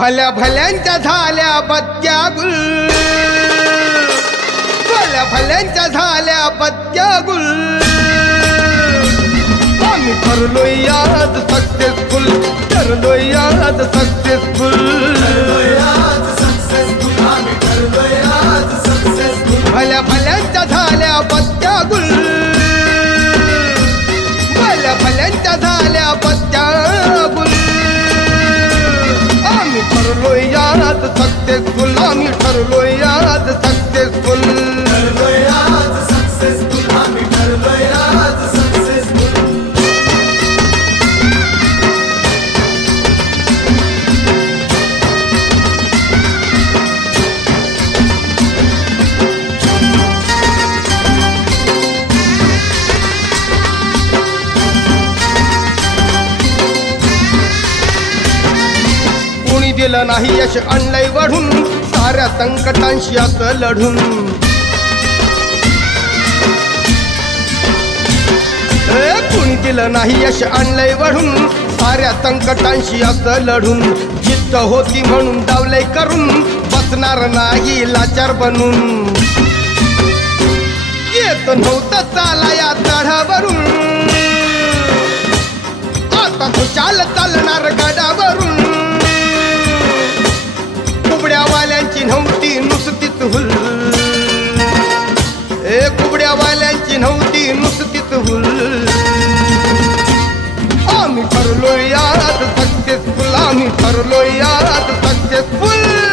भल्या भल्यांच्या झाल्या बत्त्या गुल, भल्या भल्यांच्या झाल्या बत्त्या गुल. आम्ही ठरलोय आज सक्सेसफुल, ठरलोय आज सक्सेसफुल. भल्या भल्यांच्या झाल्या बत्त्या गुल, भल्या भल्यांच्या झाल्या बत्त्या गुल. आम्ही ठरलोय आज सक्सेसफुल, आम्ही ठरलोय आज सक्सेसफुल. दिलं नाही यश आणलंय वढून, साऱ्या संकटांशी असं लढून. कुणी दिलं नाही यश आणलंय वढून, साऱ्या संकटांशी असं लढून. जिद्द होती म्हणून डावलंय करून, बसणार नाही लाचार बनून. येत नव्हतं चाला या चढावरून, आता खुशाल चालणार गडावरून. कुबड्यावाल्यांची नव्हती नुसतीच हुल, कुबड्यावाल्यांची नव्हती नुसतीच हुल. आम्ही ठरलोय आज सक्सेसफुल, आम्ही ठरलोय आज सक्सेसफुल.